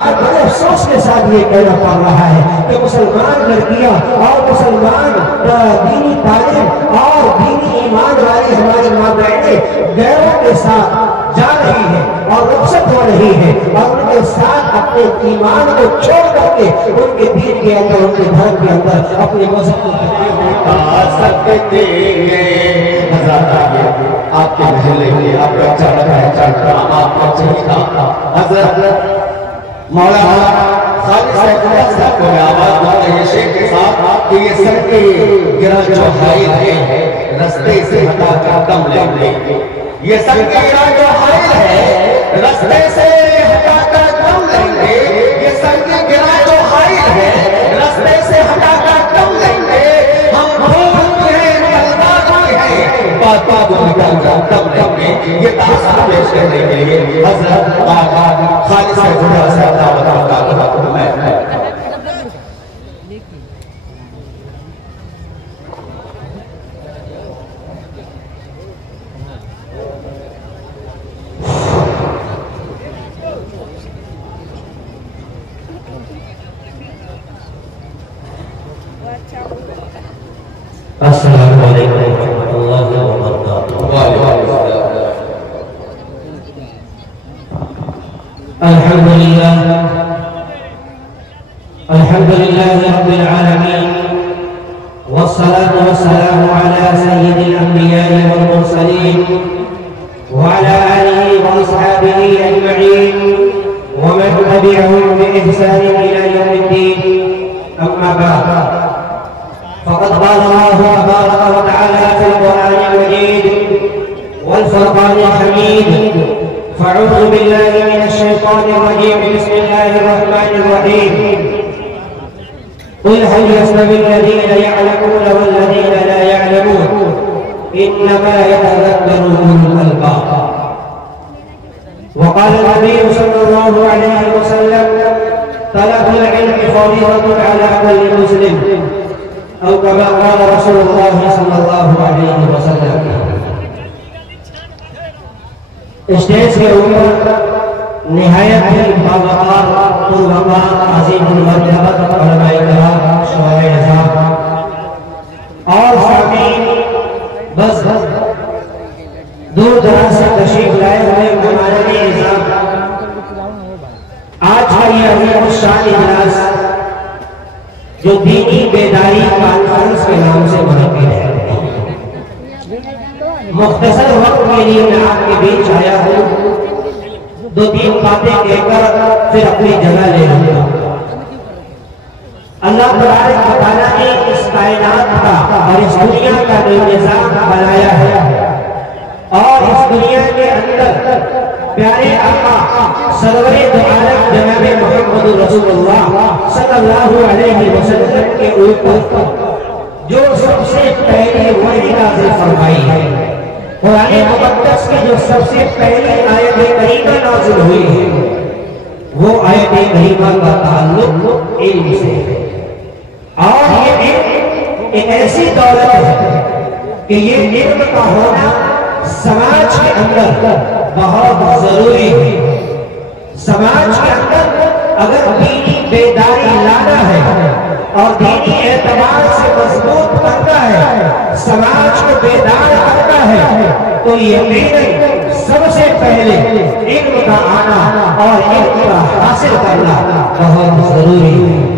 بڑے افسوس کے ساتھ یہ کہنا پڑ رہا ہے کہ مسلمان لڑکیاں اور مسلمان دینی تعلیم اور دینی ایمان والی ہماری ماں بہنیں غیروں کے ساتھ جا رہی ہیں اور رخصت ہو رہی ہیں اور ان کے ساتھ اپنے ایمان کو چھوڑ کر کے ان کے دین کے اندر ان کے دھرم کے اندر اپنے مذہب کو آپ کے محلے میں آپ کا چڑھ رہا ہے آپ کا چہیتا حضرت مولانا خالد صاحب کو میں آواز مانتے ہیں شیخ کے ساتھ کہ یہ سر کے گرہ جو حائل ہے رستے سے ہٹا کر دم لیں گے یہ سر کے گرہ جو حائل ہے رستے سے ہٹا کر دم لیں گے یہ سر کے گرہ جو حائل ہے رستے سے ہٹا کر دم لیں گے ہم بھول ہیں تلوار ہیں بات بات نکل کر دم لیں گے یہ تاثر پیش کرنے کے لیے حضرت خالد صاحب السلام علیکم ورحمۃ اللہ وبرکاتہ۔ الحمد لله رب العالمين والصلاة والسلام على سيد الأنبياء والمرسلين وعلى آله وأصحابه أجمعين ومن تبعهم بإحسان إلى يوم الدين أما بعد فقد قال الله تبارك وتعالى في القرآن المجيد والفرقان الحميد فأعوذ بالله من الشيطان الرجيم بسم الله الرحمن الرحيم قل هل يستوي الذين يعلمون والذين لا يعلمون إنما يتذكر أولو الألباب وقال النبي صلى الله عليه وسلم طلب العلم فريضة على كل مسلم أو كما قال رسول الله صلى الله عليه وسلم۔ اسٹیج کے اوپر نہایت ہی باوقار پروقار عظیم المرتبت علماء کرام شعراء اعظام اور سامعین بس دور دراز سے تشریف لائے ہوئے مہمانان اعظام، آج کا یہ عظیم الشان اجلاس جو دینی بیداری کانفرنس کے نام سے منعقد ہے، مختصر وقت کے لیے میں آپ کے بیچ آیا ہوں، دو تین باتیں کہہ کر پھر اپنی جگہ لے لوں گا۔ اللہ تبارک و تعالیٰ نے اس کائنات کا اور اس دنیا کا جو نظام بنایا ہے اور اس دنیا کے اندر پیارے آقا سرور دو عالم جناب محمد رسول اللہ صلی اللہ علیہ وسلم کے اوپر جو سب سے پہلے وحی نازل فرمائی ہے، قرآن مقدس کی جو سب سے پہلی آیت کریمہ نازل ہوئی ہے، وہ آیت کریمہ کا تعلق علم سے ہے، اور یہ علم ایک ایسی دولت ہے کہ یہ علم کا ہونا سماج کے اندر بہت ضروری ہے۔ سماج کے اندر اگر دینی بیداری لانا ہے اور دینی اعتبار سے مضبوط کرنا ہے، سماج کو بیدار کرنا ہے، تو یقیناً سب سے پہلے علم کا آنا اور علم کا حاصل کرنا بہت ضروری ہے۔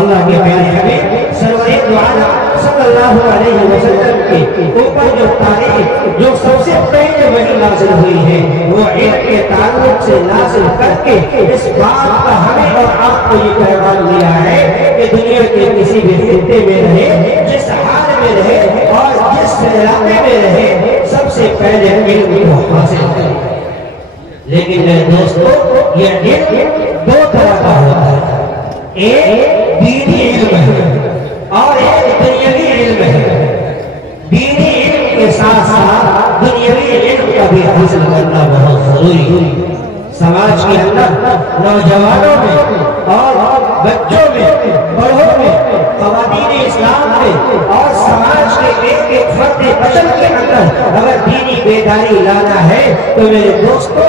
اللہ کے پیارے حبیب سرور دو عالم صلی اللہ علیہ وسلم کے اوپر جو تاریخ جو سب سے پہلے وحی نازل ہوئی ہے، وہ علم کے تعلق سے نازل کر کے اس بات کا ہمیں اور آپ کو یہ پیغام دیا ہے کہ دنیا کے کسی بھی خطے میں رہے، جس حال میں رہے اور جس علاقے میں رہے، سب سے پہلے علم کو حاصل کریں۔ لیکن میرے دوستو، یہ علم دو طرح کا ہوتا ہے، ایک دینی علم ہے اور ایک دنیاوی علم ہے۔ دینی علم کے ساتھ ساتھ دنیاوی علم کا بھی حاصل کرنا بہت ضروری ہے۔ سماج کے اندر نوجوانوں میں اور بچوں میں، بڑوں میں، خواتین اسلام میں اور سماج کے ایک ایک فرد بشر کے اندر اگر دینی بیداری لانا ہے تو میرے دوستو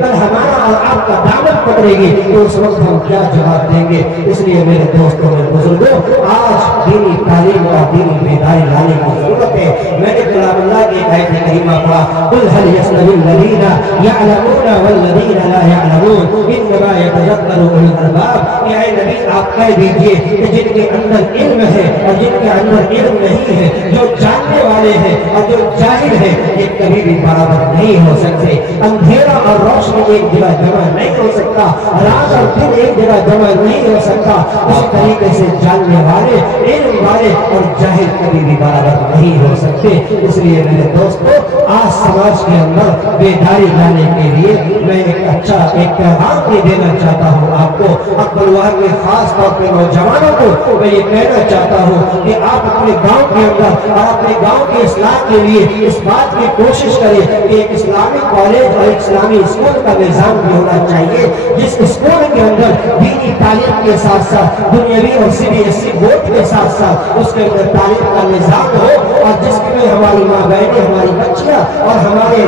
کل ہمارا اور آپ کا دعوت پکڑے گی تو اس وقت ہم کیا جواب دیں گے؟ اس لیے میرے دوستوں میرے بزرگوں، آج دینی تعلیم اور دینی بیداری لانے کی ضرورت ہے۔ میں نے کلام اللہ کی آیت کریمہ پڑھا، قل هل يستوي الذين يعلمون والذين لا يعلمون انما يتذكر اولو الالباب۔ اے نبی آپ کہہ دیجئے کہ جن کے اندر علم ہے اور جن کے اندر علم نہیں ہے، جو جاننے والے ہیں اور جو جاہل ہیں، یہ کبھی بھی برابر نہیں ہو سکتے۔ اندھیرا اور روشنی ایک جگہ جمع نہیں ہو سکتا، رات اور دن ایک جگہ جمع نہیں ہو سکتا۔ اس طریقے سے جاننے والے، علم والے اور جاہل کبھی بھی برابر نہیں ہو سکتے۔ اس لیے میرے دوستو، آج سماج کے اندر بیداری لانے کے لیے میں ایک اچھا ایک پیغام بھی دینا چاہتا ہوں آپ کو، اقبلوار میں خاص طور پہ نوجوانوں کو میں یہ کہنا چاہتا ہوں کہ آپ اپنے گاؤں کے اندر اور اپنے گاؤں کے اصلاح کے لیے اس بات کی کوشش کریں کہ ایک اسلامی کالج اور ایک اسلامی اسکول کا نظام بھی ہونا چاہیے، جس اسکول کے اندر دینی تعلیم کے ساتھ ساتھ دنیاوی اور CBSE بورڈ کے ساتھ ساتھ اس کے اندر تعلیم کا نظام ہو، اور جس میں ہماری ماں بہنیں، ہماری بچیاں اور ہمارے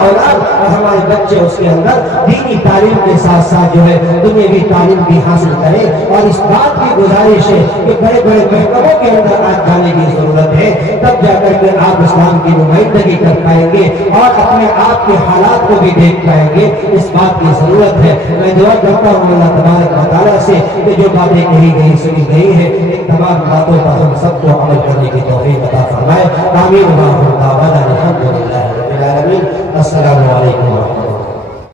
اولاد اور ہمارے بچے اس کے اندر دینی تعلیم کے ساتھ ساتھ جو ہے دنیاوی تعلیم بھی حاصل کریں۔ اور اس بات کی گزارش ہے کہ بڑے بڑے محکموں کے اندر آج جانے کی ضرورت ہے، تب جا کر کے آپ اسلام کی نمائندگی کر پائیں گے اور اپنے آپ کے حالات کو بھی دیکھ پائیں گے۔ اس بات کی ضرورت ہے۔ میں دعا کرتا ہوں اللہ تبارک و تعالیٰ سے کہ جو باتیں کہی گئی سنی گئی ہے، ان تمام باتوں پر ہم سب کو عمل کرنے کی توفیق عطا فرمائے۔ آمین۔ الحمد للہ رب العالمین۔ السلام علیکم ورحمۃ اللہ۔